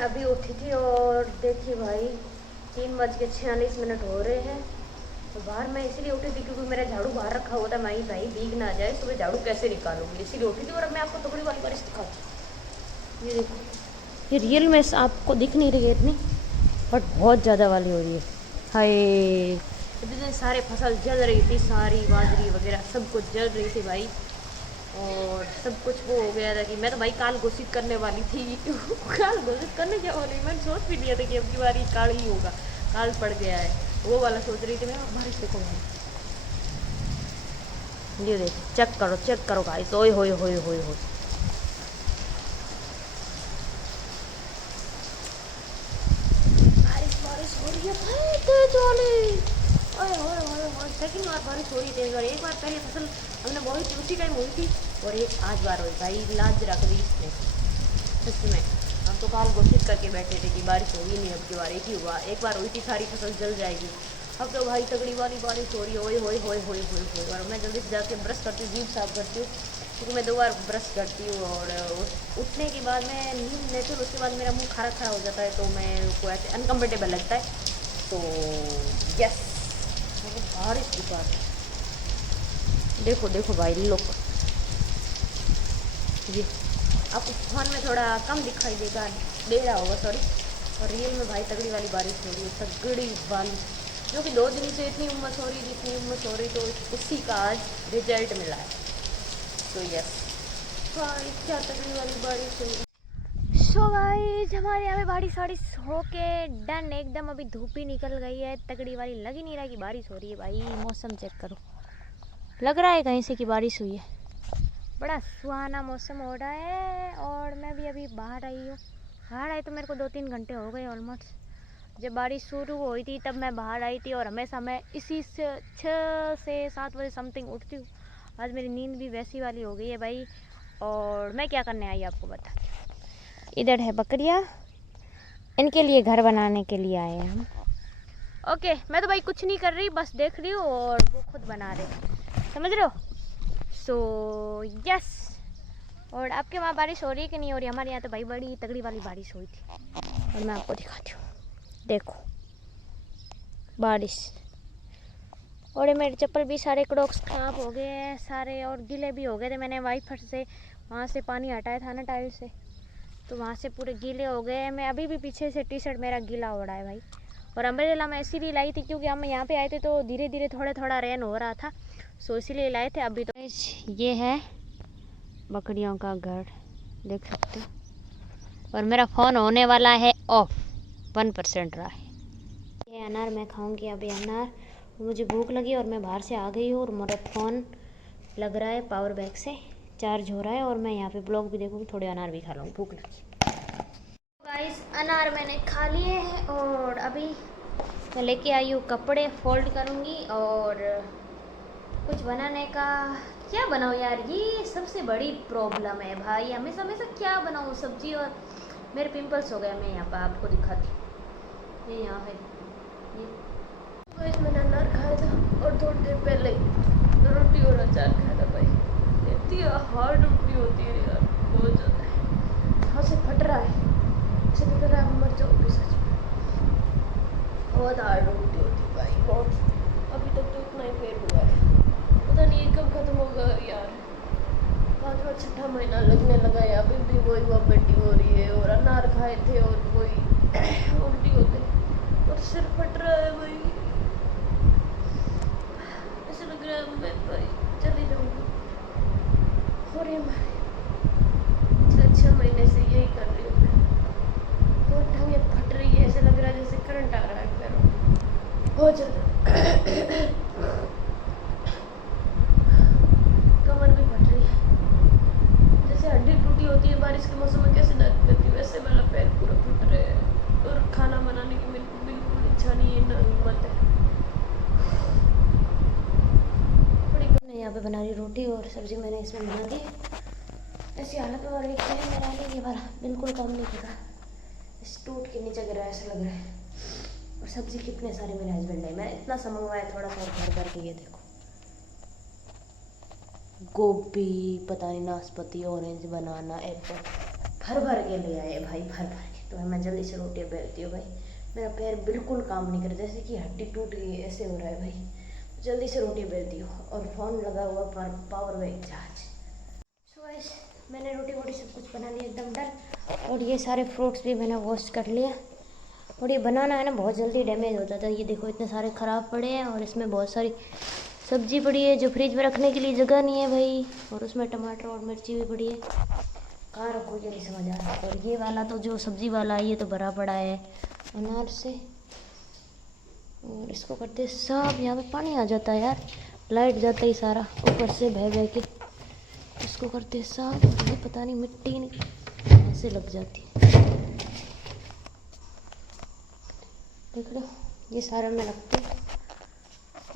अभी उठी थी और देखिए भाई 3:46 हो रहे हैं। तो बाहर मैं इसलिए उठी थी क्योंकि मेरा झाड़ू बाहर रखा हुआ था, मैं भाई भीग ना जाए, सुबह झाड़ू कैसे निकालूंगी, इसीलिए उठी थी। और अब मैं आपको थोड़ी वाली बारिश दिखाती हूँ। ये देखो, ये रियल में आपको दिख नहीं रही है इतनी, बट बहुत ज़्यादा वाली हो रही है। हाय, इतने सारे फसल जल रही थी, सारी बाजरी वगैरह सब कुछ जल रही थी भाई। और सब कुछ वो हो गया था कि मैं तो भाई काल घोषित करने वाली थी। काल घोषित करने क्या वाली, मैंने सोच भी लिया था कि अब की बारी काल ही होगा, काल पड़ गया है, वो वाला सोच रही थी मैं। बारिश देखो भाई, ये देखो, चेक करो गाइस, ओए होए होए होए होए। बारिश हो रही है भाई, तेज वाली, ओए होए होए होए। सेकंड बार बारिश हो रही है तेज वाली। एक बार पहले फसल हमने बोई थी, उसी टाइम हुई थी, और एक आज बार हुई भाई, लाज रख दी इसने सच में। हम तो काल घोषित करके बैठे थे कि बारिश होगी नहीं, अब की बार एक ही हुआ, एक बार हुई थी, सारी फसल जल जाएगी। अब तो भाई तगड़ी वाली बारिश हो रही है, ओए होए होए होए होए होए। और मैं जल्दी से जाके ब्रश करती हूँ, जीभ साफ करती हूँ, क्योंकि मैं 2 बार ब्रश करती हूँ। और उठने के बाद मैं नींद लेती हूँ, उसके बाद मेरा मुंह खारा खारा हो जाता है, तो मेरे को ऐसे अनकम्फर्टेबल लगता है। तो यस, बारिश की बात है। देखो देखो भाई, लुक, ये आपको फोन में थोड़ा कम दिखाई दे रहा होगा, सॉरी। और रियल में भाई तगड़ी वाली बारिश हो रही है, तगड़ी वाली, जो कि 2 दिन से इतनी उम्मस हो रही थी, इतनी उम्मस हो रही, तो उसी का आज रिजल्ट मिला है। तो यस भाई, क्या तगड़ी वाली बारिश हुई। सो गाइस, हमारे यहाँ पे बारिश होके डन एकदम। अभी धूप ही निकल गई है तगड़ी वाली, लग ही नहीं रहा कि बारिश हो रही है भाई। मौसम चेक करो, लग रहा है कहीं से कि बारिश हुई है। बड़ा सुहाना मौसम हो रहा है। और मैं भी अभी बाहर आई हूँ। बाहर आई तो मेरे को 2-3 घंटे हो गए ऑलमोस्ट। जब बारिश शुरू हुई थी तब मैं बाहर आई थी, और हमेशा मैं इसी से 6 से 7 बजे समथिंग उठती हूँ। आज मेरी नींद भी वैसी वाली हो गई है भाई। और मैं क्या करने आई आपको बताती हूँ। इधर है बकरियाँ, इनके लिए घर बनाने के लिए आए हैं हम। ओके, मैं तो भाई कुछ नहीं कर रही, बस देख रही हूँ, और वो खुद बना रहे, समझ रहे हो। So yes. और आपके वहाँ बारिश हो रही है कि नहीं हो रही? हमारे यहाँ तो भाई बड़ी तगड़ी वाली बारिश हुई थी, और मैं आपको दिखाती हूँ, देखो बारिश। और मेरे चप्पल भी सारे क्रॉक्स खराब हो गए हैं सारे, और गीले भी हो गए थे। मैंने वाइपर से वहाँ से पानी हटाया था ना टाइल से, तो वहाँ से पूरे गीले हो गए। मैं अभी भी पीछे से टी शर्ट मेरा गीला हो रहा है भाई। और अम्ब्रेला मैं इसीलिए लाई थी क्योंकि हम यहाँ पे आए थे तो धीरे धीरे थोड़ा थोड़ा रेन हो रहा था, सो इसीलिए लाए थे। अभी तो ये है बकरियों का घर, देख सकते हो। और मेरा फ़ोन होने वाला है ऑफ, 1% रहा है। ये अनार मैं खाऊंगी अभी अनार। मुझे भूख लगी और मैं बाहर से आ गई हूँ, और मेरा फ़ोन लग रहा है पावर बैंक से, चार्ज हो रहा है। और मैं यहाँ पे ब्लॉग भी देखूँगी, थोड़े अनार भी खा लूँगी, भूख लगी। गाइस, अनार मैंने खा लिए हैं, और अभी मैं लेके आई हूँ कपड़े, फोल्ड करूँगी। और कुछ बनाने का, क्या बनाऊँ यार, ये सबसे बड़ी प्रॉब्लम है भाई। हमेशा हमेशा क्या बनाऊँ सब्जी, और मेरे पिंपल्स हो गए। मैं यहाँ पर आपको दिखाती हूँ, ये यहाँ है ये। गाइस, मैंने अनार खाया था, और थोड़ी देर पहले रोटी और अचार खाया था भाई। इतनी हार्ड रोटी होती है यार, बहुत ज़्यादा। हाथ से फट रहा है, ऐसे लग रहा है मर जाओगे सच में। बहुत हार्ड रोटी होती है भाई, बहुत। अभी तक तो इतना ही पेट हुआ है, पता नहीं ये कब खत्म होगा यार। 5वां 6ठा महीना लगने लगा है, अभी भी वही वॉमिटिंग हो रही है। और अनार खाए थे और वही उल्टी हो गई, और सिर फट रहा है भाई। ऐसे लग रहा है मैं भाई चली जाऊँगी। और ये मैं 6 महीने से यही कर रही हूँ मैं, और टांगें फट रही है, ऐसे लग रहा है जैसे करंट आ रहा है पैरों में, बहुत ज़्यादा। कमर भी फट रही है, जैसे हड्डी टूटी होती है बारिश के मौसम में, कैसे दर्द करती है वैसे वाला पैर पूरा फट रहे हैं। और खाना बनाने की मेरे को बिल्कुल इच्छा नहीं है, ना हिम्मत है। मैं यहाँ पे बना रही रोटी, और सब्जी मैंने इसमें बना दी। ऐसी हालत में रही है मेरा, ये वाला बिल्कुल काम नहीं कर रहा, इस टूट के नीचे गिरा ऐसा लग रहा है। और सब्जी कितने सारे मेरे हस्बैंड है, मैं इतना सा मंगवाया थोड़ा सा भर भर के। ये देखो, गोभी, पता नहीं नाशपाती, ऑरेंज, बनाना, एप्पल, भर भर के ले आए भाई, भर भर के। तो मैं जल्दी से रोटियाँ बेलती हूँ भाई। मेरा पैर बिल्कुल काम नहीं कर रहा, जैसे कि हड्डी टूट गई है ऐसे हो रहा है भाई। जल्दी से रोटियाँ बेलती हूँ और फ़ोन लगा हुआ power bank charge. So guys मैंने रोटी वोटी सब कुछ बना लिया एकदम डन। और ये सारे फ्रूट्स भी मैंने वॉश कर लिया। और ये बनाना है ना बहुत जल्दी डैमेज होता था, ये देखो इतने सारे ख़राब पड़े हैं। और इसमें बहुत सारी सब्जी पड़ी है जो फ्रिज में रखने के लिए जगह नहीं है भाई। और उसमें टमाटर और मिर्ची भी पड़ी है, कहाँ रखो ये नहीं समझ आ रहा। और ये वाला तो जो सब्जी वाला है ये तो भरा पड़ा है अनार से। और इसको करते साफ, यहाँ पे पानी आ जाता है यार, लाइट जाता ही सारा ऊपर से बह बह के। इसको करते साफ, ये पता नहीं मिट्टी नहीं ऐसे लग जाती है, देख लो ये सारा मैं रखती हूँ।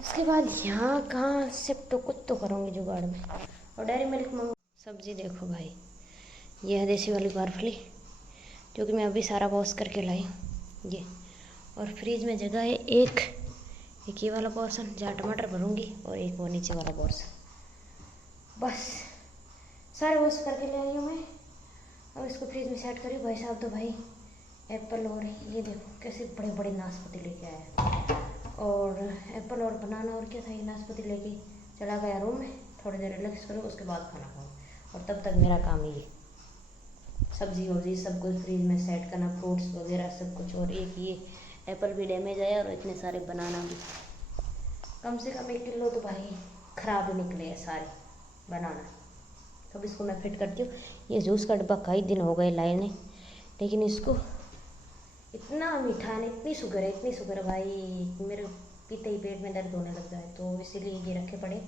उसके बाद यहाँ कहाँ से तो कुछ तो करूँगी जुगाड़ में। और डेयरी मिल्क मंगवा। सब्ज़ी देखो भाई, ये है देसी वाली बारफली जो कि मैं अभी सारा वॉश करके लाई हूँ ये। और फ्रिज में जगह है एक ये वाला पोर्सन जहाँ टमाटर भरूँगी, और एक वो नीचे वाला पोर्सन। बस सारे वॉश करके ले आई हूँ मैं। अब इसको फ्रिज में सेट करी। भाई साहब तो भाई एप्पल और ये देखो कैसे बड़े बड़े नाशपाती लेके आया। और एप्पल और बनाना और क्या था, ये नाशपाती लेके चला गया रूम में, थोड़ी देर रिलैक्स करो उसके बाद खाना खाओ। और तब तक मेरा काम ही है सब्जी वब्जी सब कुछ फ्रिज में सेट करना, फ्रूट्स वगैरह सब कुछ। और एक ये एप्पल भी डैमेज आया और इतने सारे बनाना भी, कम से कम 1 किलो तो भाई ख़राब ही निकले हैं सारे बनाना। अब इसको मैं फिट करती हूँ। ये जूस का डब्बा कई दिन हो गए लाए नहीं, लेकिन इसको इतना मीठा है, इतनी शुगर है भाई, मेरे पीते ही पेट में दर्द होने लग जाए, तो इसीलिए ये रखे पड़े।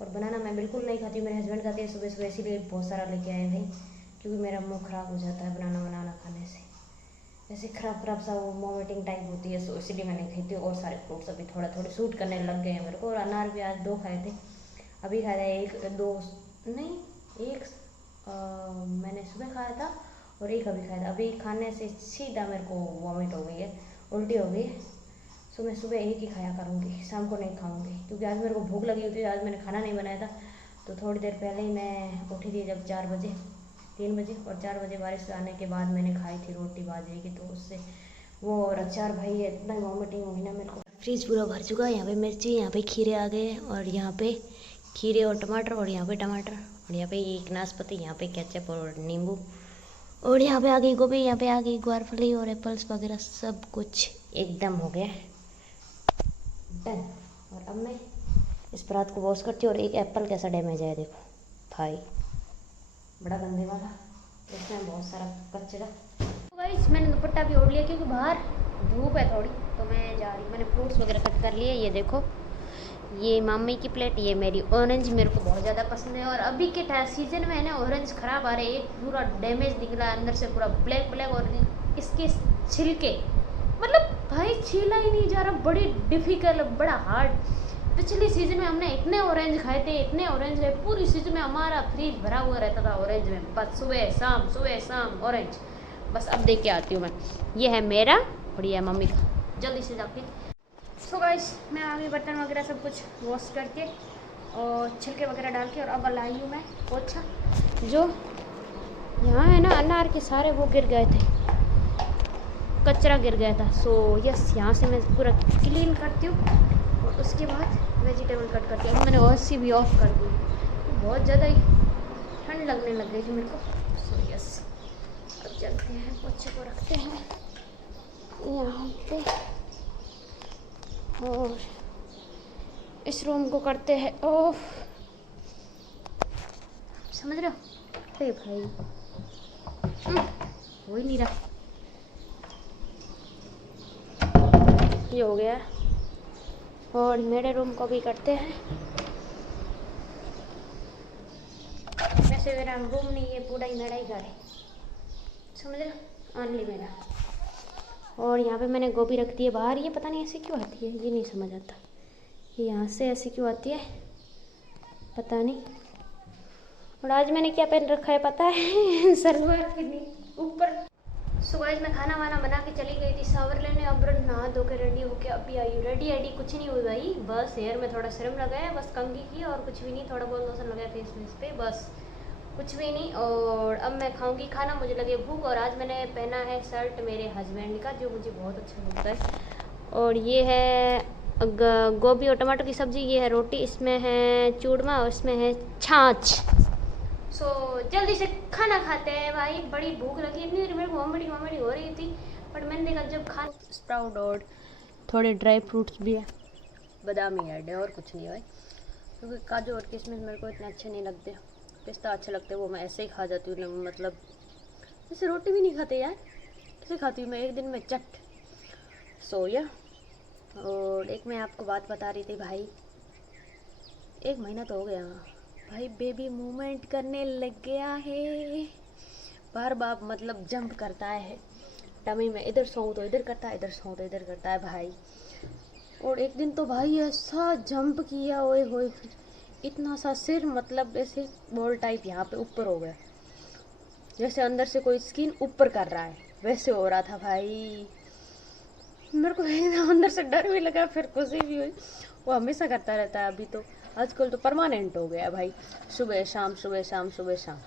और बनाना मैं बिल्कुल नहीं खाती, मेरे हस्बैंड खाते हैं सुबह सुबह, इसीलिए बहुत सारा लेके आए भाई, क्योंकि मेरा मुंह ख़राब हो जाता है बनाना खाने से, ऐसे ख़राब सा वो वॉमिटिंग टाइप होती है, सो इसीलिए मैं नहीं खाती। और सारे फ्रूट्स अभी थोड़े सूट करने लग गए हैं मेरे को। और अनार भी आज 2 खाए थे, अभी खाया था 1 2 नहीं 1 मैंने सुबह खाया था और 1 अभी खाया था। अभी खाने से सीधा मेरे को वॉमिट हो गई है, उल्टी हो गई है। सो मैं सुबह 1 ही खाया करूँगी, शाम को नहीं खाऊँगी, क्योंकि आज मेरे को भूख लगी होती है। आज मैंने खाना नहीं बनाया था, तो थोड़ी देर पहले ही मैं उठी थी जब 3 बजे। और 4 बजे बारिश से आने के बाद मैंने खाई थी रोटी बाजरे की, तो उससे वो और अचार भाई इतना वॉमिटिंग हुई ना मेरे को। फ्रिज पूरा भर चुका है, यहाँ पे मिर्ची, यहाँ पे खीरे आ गए, और यहाँ पे खीरे और टमाटर, और यहाँ पे टमाटर, और यहाँ पे एक नाशपाती, यहाँ पे केचप और नींबू, और यहाँ पे आ गई गोभी, यहाँ पे आ गई ग्वारफली और एप्पल्स वगैरह, सब कुछ एकदम हो गया डन। और अब मैं इस परात को वॉश करती हूँ। और एक एप्पल कैसा डैमेज है देखो भाई, बड़ा गंदे वाला, इसमें बहुत सारा कचरा। तो गाइस मैंने दुपट्टा भी ओढ़ लिया, क्योंकि बाहर धूप है थोड़ी, तो मैं जा रही हूँ। मैंने फ्रूट्स वगैरह कट कर लिए, ये देखो ये मम्मी की प्लेट, ये मेरी ऑरेंज, मेरे को बहुत ज़्यादा पसंद है। और अभी के सीज़न में है ना ऑरेंज ख़राब आ रहे हैं, एक पूरा डैमेज निकला है अंदर से, पूरा ब्लैक। और इसके छिलके मतलब भाई छीला ही नहीं जा रहा, बड़ी डिफ़िकल्ट, बड़ा हार्ड। पिछले सीज़न में हमने इतने ऑरेंज खाए थे, पूरी सीज़न में हमारा फ्रिज भरा हुआ रहता था ऑरेंज में, बस सुबह शाम ऑरेंज। बस अब देख के आती हूँ मैं, ये है मेरा और ये है मम्मी का, जल्दी से जाके। सो गाइस मैं आगे बर्तन वगैरह सब कुछ वॉश करके और छिलके वगैरह डाल के, और अब लाई हूँ मैं पोछा। जो यहाँ है ना अनार के सारे वो गिर गए थे, कचरा गिर गया था। सो यस यहाँ से मैं पूरा क्लीन करती हूँ, और उसके बाद वेजिटेबल कट करती हूँ। मैंने एसी भी ऑफ कर दी, बहुत ज़्यादा ही ठंड लगने लग गई थी मेरे को। सो यस अब चलते हैं, पोछे को रखते हैं यहाँ पे, और इस रूम को करते हैं ऑफ, समझ रहे हो। अरे भाई हो ही नहीं रहा, ये हो गया। और मेरे रूम को भी करते हैं, वैसे मेरा रूम नहीं है, पूरा ही मेरा ही घर है, समझ रहे हो, ऑनली मेरा। और यहाँ पे मैंने गोभी रख दी है बाहर, ये पता नहीं ऐसे क्यों आती है, ये नहीं समझ आता, ये यहाँ से ऐसे क्यों आती है पता नहीं। और आज मैंने क्या पहन रखा है पता है सलवार के ऊपर। सो गाइस मैं खाना वाना बना के चली गई थी शावर लेने, अब नहा धो के रेडी होके अभी आई हूँ। रेडी कुछ नहीं हुई भाई, बस हेयर में थोड़ा सीरम लगाया, बस कंघी की, और कुछ भी नहीं, थोड़ा बहुत लोशन लगाया फेस पे, बस कुछ भी नहीं। और अब मैं खाऊंगी खाना, मुझे लगे भूख। और आज मैंने पहना है शर्ट मेरे हस्बैंड का, जो मुझे बहुत अच्छा लगता है। और ये है गोभी और टमाटर की सब्ज़ी, ये है रोटी, इसमें है चूरमा और इसमें है छाछ। सो जल्दी से खाना खाते हैं भाई, बड़ी भूख लगी। इतनी देर मेरे को वॉमिटिंग हो रही थी, बट मैंने देखा जब खा स्प्राउट और थोड़े ड्राई फ्रूट्स भी है, बादाम ही ऐड है और कुछ नहीं है भाई, क्योंकि काजू और किशमिश मेरे को इतने अच्छे नहीं लगते। पिस्ता अच्छे लगते हैं, वो मैं ऐसे ही खा जाती हूँ, मतलब जैसे रोटी भी नहीं खाते यार, कैसे खाती हूँ मैं एक दिन में चट। सोया। और एक मैं आपको बात बता रही थी भाई, 1 महीना तो हो गया भाई, बेबी मूवमेंट करने लग गया है, बार बार मतलब जंप करता है टमी में, इधर सोऊं तो इधर करता है, इधर सोऊं तो इधर करता है भाई। और एक दिन तो भाई ऐसा जंप किया, ओए होए, इतना सा सिर मतलब ऐसे बॉल टाइप यहाँ पे ऊपर हो गया, जैसे अंदर से कोई स्किन ऊपर कर रहा है, वैसे हो रहा था भाई। मेरे को अंदर से डर भी लगा, फिर खुशी भी हुई। वो हमेशा करता रहता है, अभी तो आजकल तो परमानेंट हो गया भाई, सुबह शाम सुबह शाम सुबह शाम,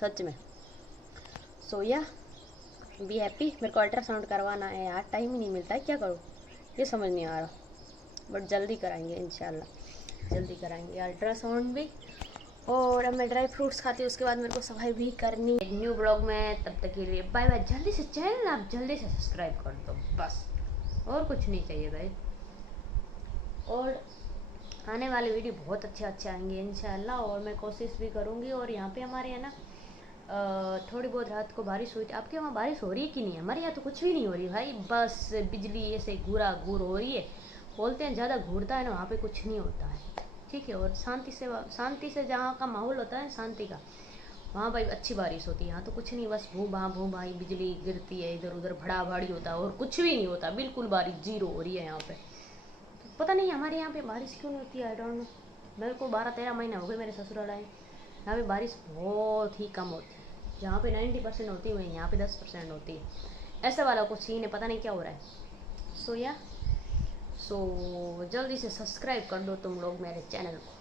सच में। सो या बी हैप्पी। मेरे को अल्ट्रासाउंड करवाना है यार, टाइम ही नहीं मिलता है, क्या करूँ ये समझ नहीं आ रहा, बट जल्दी कराएंगे इंशाल्लाह, जल्दी कराएंगे अल्ट्रासाउंड भी। और अब मैं ड्राई फ्रूट्स खाती हूँ, उसके बाद मेरे को सफाई भी करनी है। न्यू ब्लॉग में, तब तक के लिए बाय बाय। जल्दी से चैनल आप जल्दी से सब्सक्राइब कर दो बस, और कुछ नहीं चाहिए भाई। और आने वाले वीडियो बहुत अच्छे आएंगे इंशाल्लाह, और मैं कोशिश भी करूँगी। और यहाँ पे हमारे यहाँ ना थोड़ी बहुत रात को बारिश हुई थी। आपके वहाँ बारिश हो रही है कि नहीं? हमारे यहाँ तो कुछ भी नहीं हो रही भाई, बस बिजली ऐसे घूरा घूर हो रही है। बोलते हैं ज़्यादा घूरता है ना, वहाँ पे कुछ नहीं होता है, ठीक है। और शांति से जहाँ का माहौल होता है शांति का, वहाँ भाई अच्छी बारिश होती है। यहाँ तो कुछ नहीं, बस भू भा ही बिजली गिरती है, इधर उधर भड़ा भाड़ी होता है, और कुछ भी नहीं होता, बिल्कुल बारिश जीरो हो रही है यहाँ पे। तो पता नहीं हमारे यहाँ पे बारिश क्यों नहीं होती है, आई डोंट नो। मेरे को 12-13 महीने हो गए मेरे ससुराल आए, यहाँ पे बारिश बहुत ही कम होती है। जहाँ पे 90% होती है, यहाँ पे 10% होती है। ऐसा वाला कुछ सीन है, पता नहीं क्या हो रहा है। सो जल्दी से सब्सक्राइब कर दो तुम लोग मेरे चैनल को।